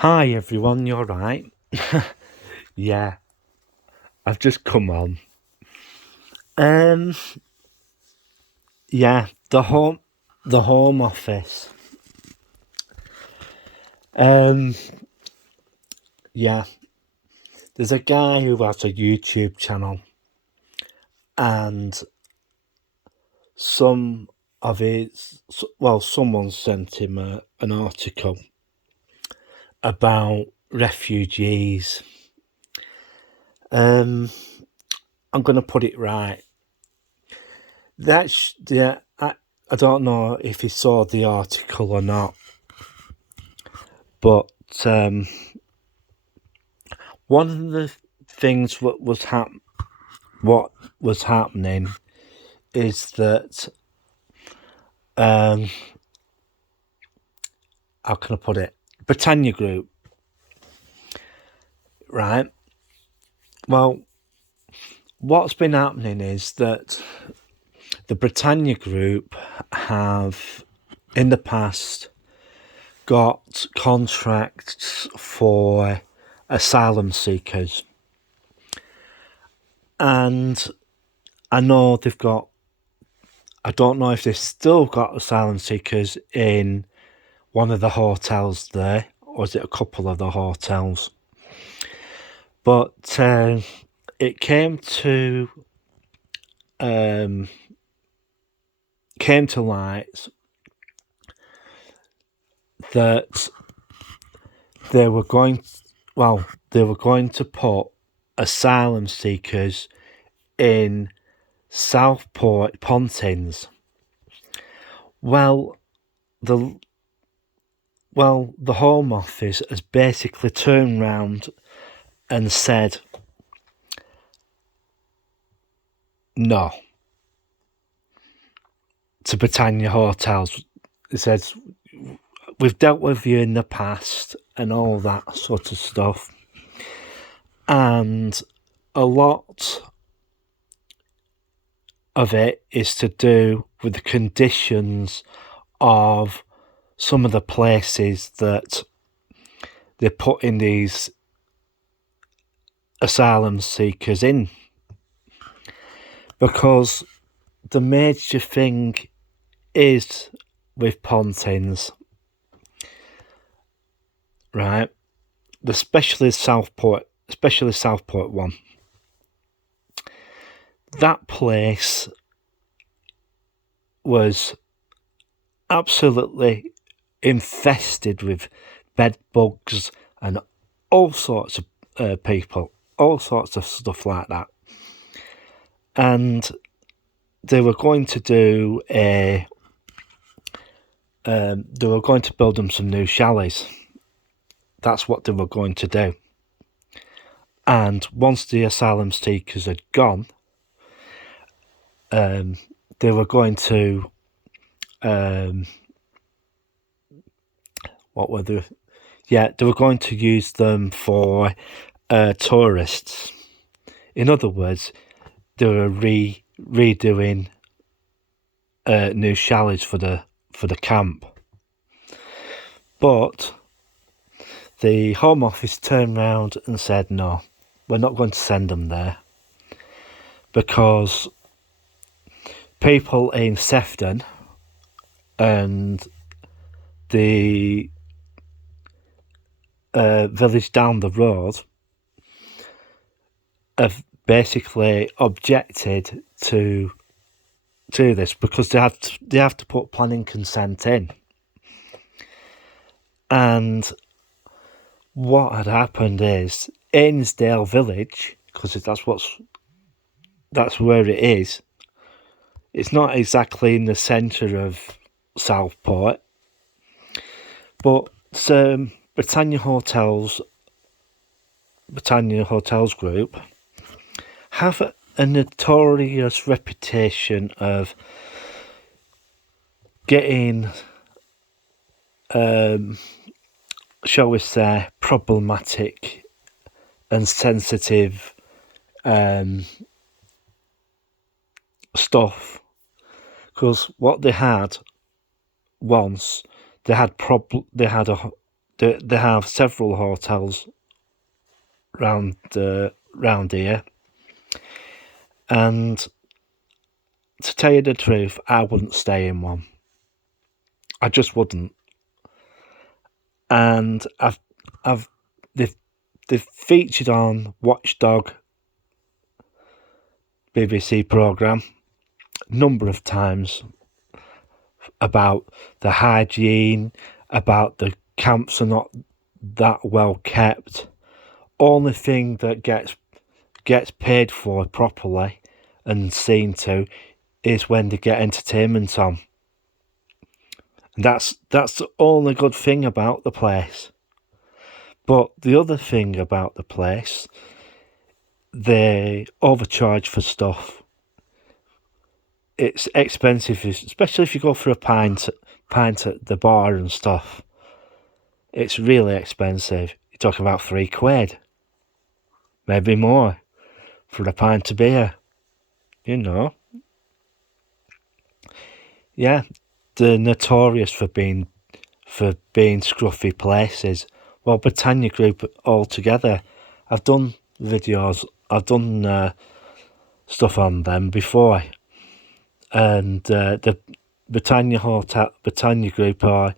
Hi everyone, you alright? Yeah, I've just come on. Um, yeah, the home office. Um, yeah, there's a guy who has a YouTube channel, and some of someone sent him an article about refugees. Um, I'm gonna put it right. I don't know if he saw the article or not, but one of the things what was happening is that um, how can I put it? Britannia Group, right? Well, what's been happening is that the Britannia Group have in the past got contracts for asylum seekers, and I know they've got. I don't know if they've still got asylum seekers in one of the hotels there, or is it a couple of the hotels? But it um, came to light that they were going, they were going to put asylum seekers in Southport Pontins. Well, the the Home Office has basically turned round and said no to Britannia Hotels. It says we've dealt with you in the past and all that sort of stuff, and a lot of it is to do with the conditions of some of the places that they're putting these asylum seekers in. Because the major thing is with Pontins, right? Especially Southport one. That place was absolutely infested with bed bugs and all sorts of people, all sorts of stuff like that. And they were going to do they were going to build them some new chalets. That's what they were going to do. And once the asylum seekers had gone, they were going to what were they? Yeah, they were going to use them for tourists. In other words, they were redoing new chalets for the camp. But the Home Office turned round and said, no, we're not going to send them there because people in Sefton and the village down the road have basically objected to this because they have to put planning consent in. And what had happened is Ainsdale Village, because that's where it is. It's not exactly in the centre of Southport, but Britannia Hotels Group have a notorious reputation of getting, shall we say, problematic and sensitive stuff. Because what they had once, they had they have several hotels round here, and to tell you the truth, I wouldn't stay in one. I just wouldn't. And they've featured on Watchdog BBC programme a number of times about the hygiene, about the camps are not that well kept. Only thing that gets paid for properly and seen to is when they get entertainment on. And that's the only good thing about the place. But the other thing about the place, they overcharge for stuff. It's expensive, especially if you go for a pint at the bar and stuff. It's really expensive. You're talking about £3, maybe more, for a pint of beer. You know. Yeah, they're notorious for being scruffy places. Well, Britannia Group altogether. I've done videos. I've done stuff on them before, and the Britannia Group are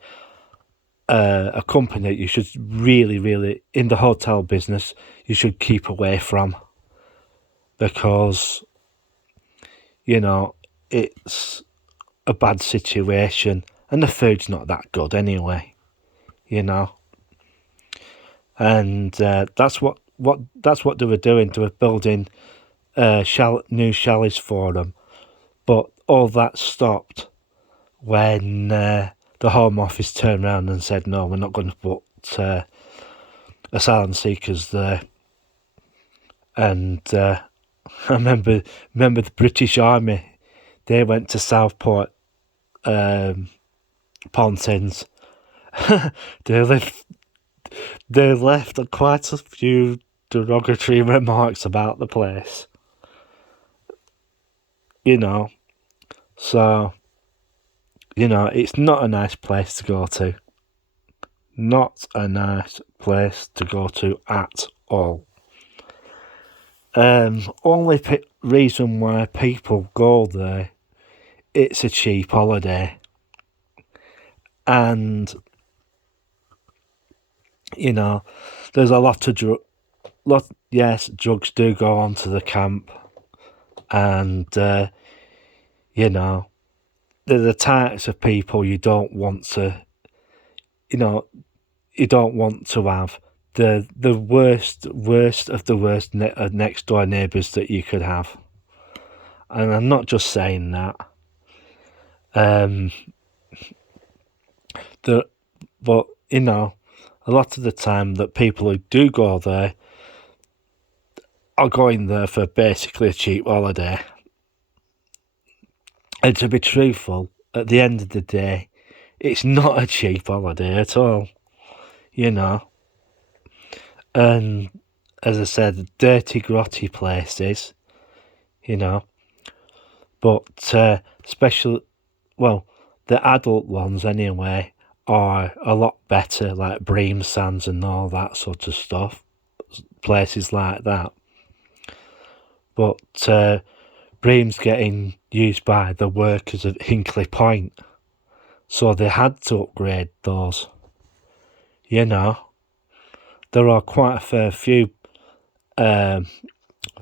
a company that you should really, in the hotel business, you should keep away from, because it's a bad situation and the food's not that good anyway. And that's what they were doing. They were building new chalets for them, but all that stopped when the Home Office turned around and said, no, we're not going to put asylum seekers there. And I remember the British Army, they went to Southport Pontins. They left quite a few derogatory remarks about the place. So, it's not a nice place to go to. Not a nice place to go to at all. Only reason why people go there, it's a cheap holiday. And, there's a lot of drugs do go onto the camp. And, they're the types of people you don't want to, have. The worst of the worst next door neighbours that you could have. And I'm not just saying that. But a lot of the time that people who do go there are going there for basically a cheap holiday. And to be truthful, at the end of the day, it's not a cheap holiday at all. And as I said, dirty, grotty places, but the adult ones anyway are a lot better, like Bream Sands and all that sort of stuff, places like that. But Bream's getting used by the workers at Hinkley Point, so they had to upgrade those. There are quite a fair few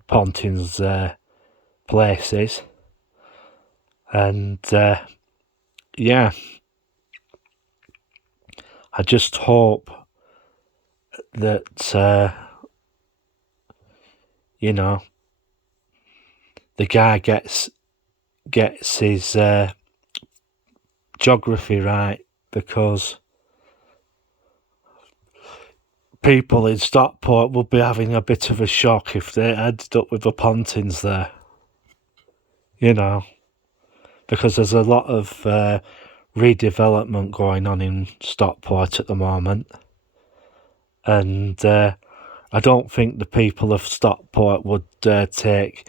Pontins places, and I just hope that the guy gets his geography right, because people in Stockport will be having a bit of a shock if they ended up with the Pontins there. Because there's a lot of redevelopment going on in Stockport at the moment. And I don't think the people of Stockport would take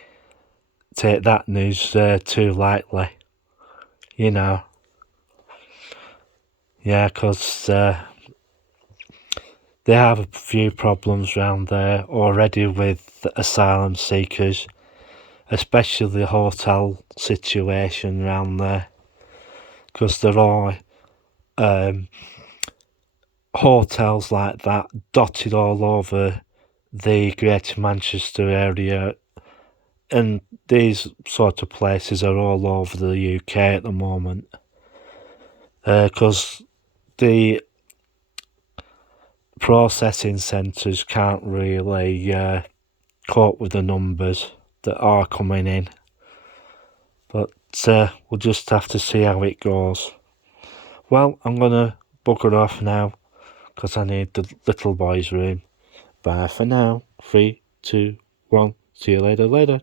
that news too lightly. Yeah, because they have a few problems around there already with asylum seekers, especially the hotel situation around there, because there are hotels like that dotted all over the Greater Manchester area, and these sort of places are all over the UK at the moment, because the processing centres can't really cope with the numbers that are coming in. But we'll just have to see how it goes. Well, I'm gonna bugger off now because I need the little boy's room. Bye for now. 3, 2, 1. See you later. Goodbye.